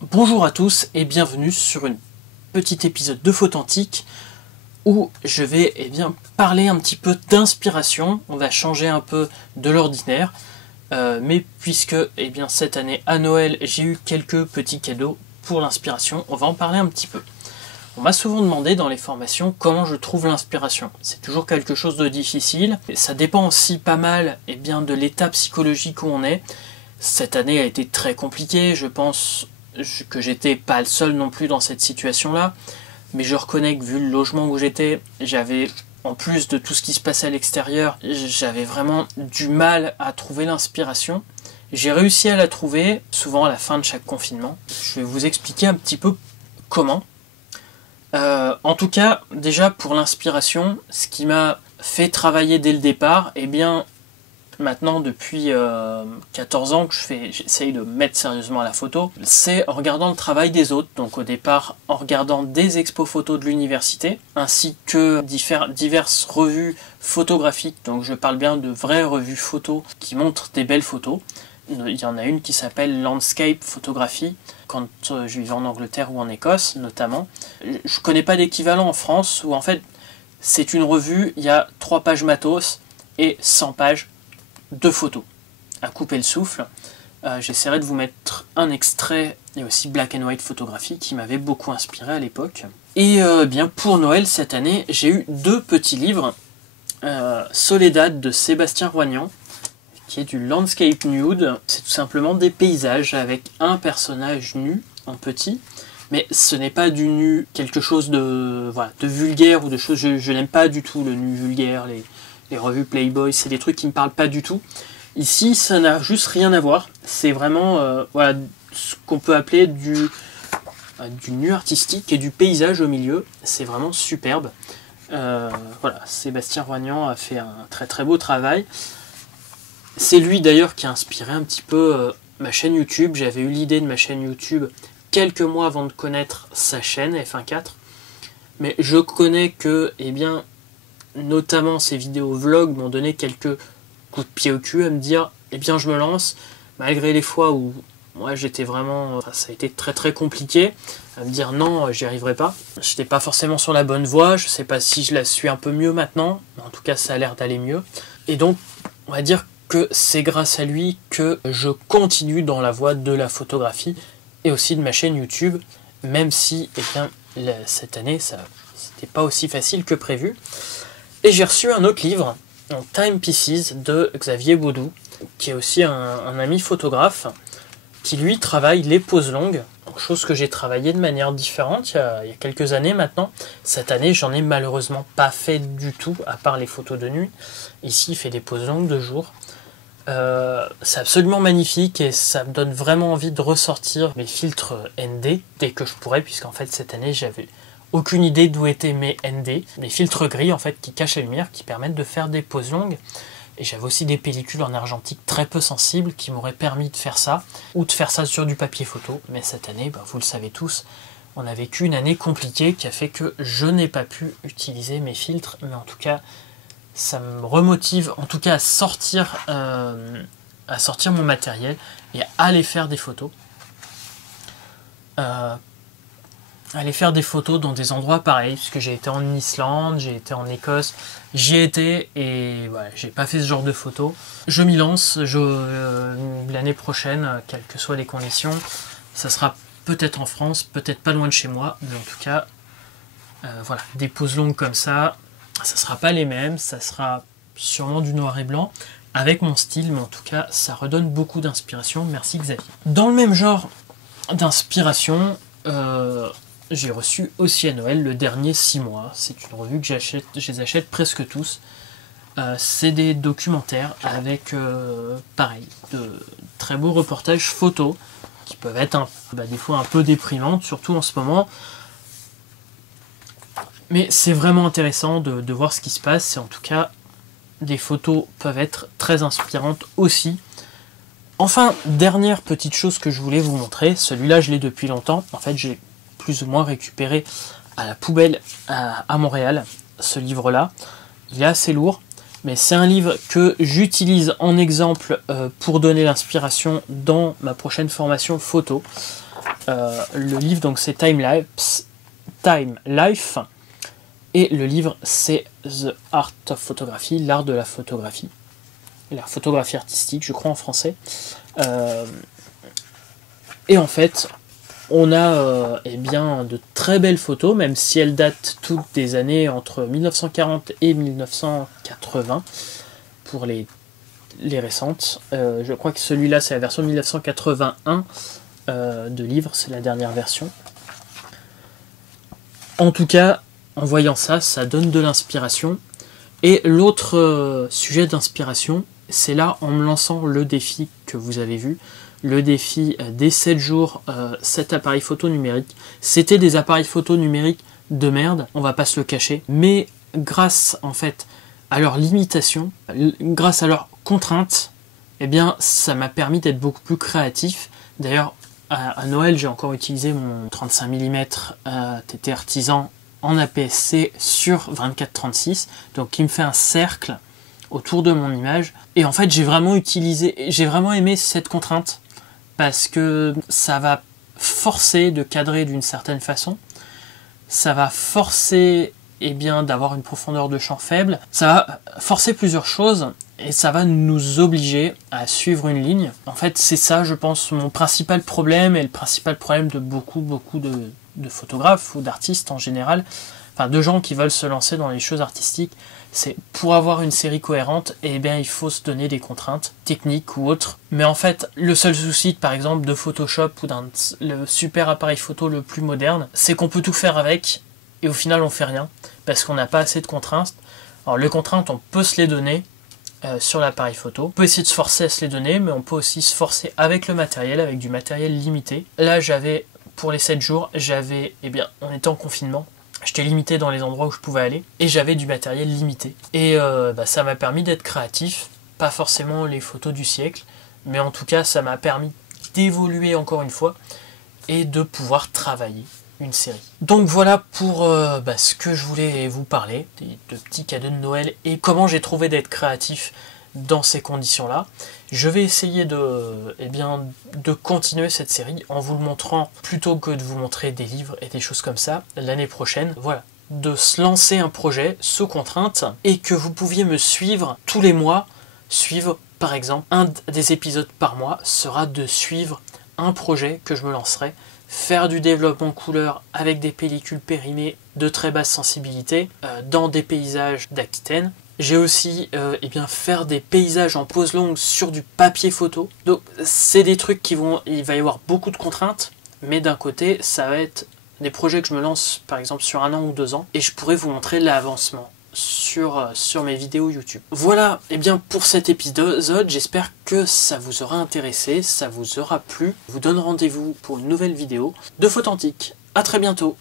Bonjour à tous et bienvenue sur un petit épisode de Photantique où je vais parler un petit peu d'inspiration. On va changer un peu de l'ordinaire, mais puisque cette année à Noël j'ai eu quelques petits cadeaux pour l'inspiration, on va en parler un petit peu. On m'a souvent demandé dans les formations comment je trouve l'inspiration. C'est toujours quelque chose de difficile. Et ça dépend aussi pas mal de l'état psychologique où on est. Cette année a été très compliquée, je pense que j'étais pas le seul non plus dans cette situation-là, mais je reconnais que vu le logement où j'étais, j'avais, en plus de tout ce qui se passait à l'extérieur, j'avais vraiment du mal à trouver l'inspiration. J'ai réussi à la trouver, souvent à la fin de chaque confinement. Je vais vous expliquer un petit peu comment. En tout cas, déjà pour l'inspiration, ce qui m'a fait travailler dès le départ, maintenant depuis 14 ans que j'essaye de mettre sérieusement à la photo, c'est en regardant le travail des autres. Donc au départ en regardant des expos photos de l'université, ainsi que diverses revues photographiques. Donc je parle bien de vraies revues photos qui montrent des belles photos. Il y en a une qui s'appelle Landscape Photography, quand je vivais en Angleterre ou en Écosse notamment. Je connais pas d'équivalent en France, où en fait c'est une revue, il y a 3 pages matos et 100 pages de photos à couper le souffle. J'essaierai de vous mettre un extrait et aussi Black and White photographie qui m'avait beaucoup inspiré à l'époque. Et pour Noël cette année, j'ai eu 2 petits livres. Soledad de Sébastien Roignan, qui est du landscape nude. C'est tout simplement des paysages avec un personnage nu en petit, mais ce n'est pas du nu quelque chose de vulgaire ou de choses. Je n'aime pas du tout le nu vulgaire, les revues Playboy, c'est des trucs qui me parlent pas du tout. Ici, ça n'a juste rien à voir. C'est vraiment ce qu'on peut appeler du nu artistique et du paysage au milieu. C'est vraiment superbe. Sébastien Roignan a fait un très très beau travail. C'est lui d'ailleurs qui a inspiré un petit peu ma chaîne YouTube. J'avais eu l'idée de ma chaîne YouTube quelques mois avant de connaître sa chaîne F1.4. Mais je connais que, notamment ces vidéos vlogs m'ont donné quelques coups de pied au cul à me dire je me lance, malgré les fois où moi j'étais vraiment, ça a été très très compliqué, à me dire non, j'y arriverai pas. J'étais pas forcément sur la bonne voie, je sais pas si je la suis un peu mieux maintenant, mais en tout cas ça a l'air d'aller mieux. Et donc on va dire que c'est grâce à lui que je continue dans la voie de la photographie et aussi de ma chaîne YouTube, même si cette année ça c'était pas aussi facile que prévu. Et j'ai reçu un autre livre, Time Pieces de Xavier Baudou, qui est aussi un ami photographe, qui lui travaille les poses longues, chose que j'ai travaillé de manière différente il y a quelques années maintenant. Cette année, j'en ai malheureusement pas fait du tout, à part les photos de nuit. Ici, il fait des poses longues de jour. C'est absolument magnifique et ça me donne vraiment envie de ressortir mes filtres ND dès que je pourrais, puisqu'en fait cette année, j'avais aucune idée d'où étaient mes ND, mes filtres gris en fait qui cachent la lumière, qui permettent de faire des poses longues. Et j'avais aussi des pellicules en argentique très peu sensibles qui m'auraient permis de faire ça, ou de faire ça sur du papier photo. Mais cette année, vous le savez tous, on a vécu une année compliquée qui a fait que je n'ai pas pu utiliser mes filtres, mais en tout cas, ça me remotive en tout cas à sortir mon matériel et à aller faire des photos. Aller faire des photos dans des endroits pareils, puisque j'ai été en Islande, j'ai été en Écosse, j'y ai été et j'ai pas fait ce genre de photos. Je m'y lance, l'année prochaine, quelles que soient les conditions, ça sera peut-être en France, peut-être pas loin de chez moi, mais en tout cas, des poses longues comme ça sera pas les mêmes, ça sera sûrement du noir et blanc, avec mon style, mais en tout cas, ça redonne beaucoup d'inspiration, merci Xavier. Dans le même genre d'inspiration, j'ai reçu aussi à Noël le dernier 6 mois. C'est une revue que je les achète presque tous. C'est des documentaires avec, de très beaux reportages photos qui peuvent être des fois un peu déprimantes, surtout en ce moment. Mais c'est vraiment intéressant de voir ce qui se passe. Et en tout cas, des photos peuvent être très inspirantes aussi. Enfin, dernière petite chose que je voulais vous montrer. Celui-là, je l'ai depuis longtemps. En fait, j'ai plus ou moins récupéré à la poubelle à Montréal, ce livre-là. Il est assez lourd, mais c'est un livre que j'utilise en exemple pour donner l'inspiration dans ma prochaine formation photo. Le livre, donc, c'est Time Life. Et le livre, c'est The Art of Photography, l'art de la photographie. La photographie artistique, je crois en français. Et en fait, on a eh bien, de très belles photos, même si elles datent toutes des années entre 1940 et 1980, pour les récentes. Je crois que celui-là, c'est la version 1981 de livre, c'est la dernière version. En tout cas, en voyant ça, ça donne de l'inspiration. Et l'autre sujet d'inspiration, c'est là en me lançant le défi que vous avez vu, le défi des 7 jours, 7 appareils photo numériques. C'était des appareils photo numériques de merde, on va pas se le cacher, mais grâce en fait à leurs limitations, grâce à leurs contraintes, eh bien ça m'a permis d'être beaucoup plus créatif. D'ailleurs, à Noël, j'ai encore utilisé mon 35 mm TT Artisan en APS-C sur 24-36, donc qui me fait un cercle autour de mon image. Et en fait, j'ai vraiment aimé cette contrainte, parce que ça va forcer de cadrer d'une certaine façon, ça va forcer d'avoir une profondeur de champ faible, ça va forcer plusieurs choses, et ça va nous obliger à suivre une ligne. En fait, c'est ça, je pense, mon principal problème, et le principal problème de beaucoup de photographes ou d'artistes en général, enfin de gens qui veulent se lancer dans les choses artistiques, c'est pour avoir une série cohérente, il faut se donner des contraintes techniques ou autres. Mais en fait, le seul souci, par exemple, de Photoshop ou le super appareil photo le plus moderne, c'est qu'on peut tout faire avec, et au final on fait rien, parce qu'on n'a pas assez de contraintes. Alors les contraintes, on peut se les donner sur l'appareil photo. On peut essayer de se forcer à se les donner, mais on peut aussi se forcer avec le matériel, avec du matériel limité. Là, pour les 7 jours, on était en confinement, j'étais limité dans les endroits où je pouvais aller, et j'avais du matériel limité. Et ça m'a permis d'être créatif, pas forcément les photos du siècle, mais en tout cas, ça m'a permis d'évoluer encore une fois, et de pouvoir travailler une série. Donc voilà pour ce que je voulais vous parler, de petits cadeaux de Noël, et comment j'ai trouvé d'être créatif dans ces conditions-là. Je vais essayer de continuer cette série en vous le montrant, plutôt que de vous montrer des livres et des choses comme ça, l'année prochaine. Voilà, de se lancer un projet sous contrainte, et que vous pouviez me suivre tous les mois. Suivre, par exemple, un des épisodes par mois sera de suivre un projet que je me lancerai, faire du développement couleur avec des pellicules périmées de très basse sensibilité dans des paysages d'Aquitaine. J'ai aussi faire des paysages en pose longue sur du papier photo. Donc c'est des trucs il va y avoir beaucoup de contraintes, mais d'un côté ça va être des projets que je me lance par exemple sur 1 an ou 2 ans, et je pourrais vous montrer l'avancement sur mes vidéos YouTube. Voilà, pour cet épisode, j'espère que ça vous aura intéressé, ça vous aura plu. Je vous donne rendez-vous pour une nouvelle vidéo de Photantique. À très bientôt.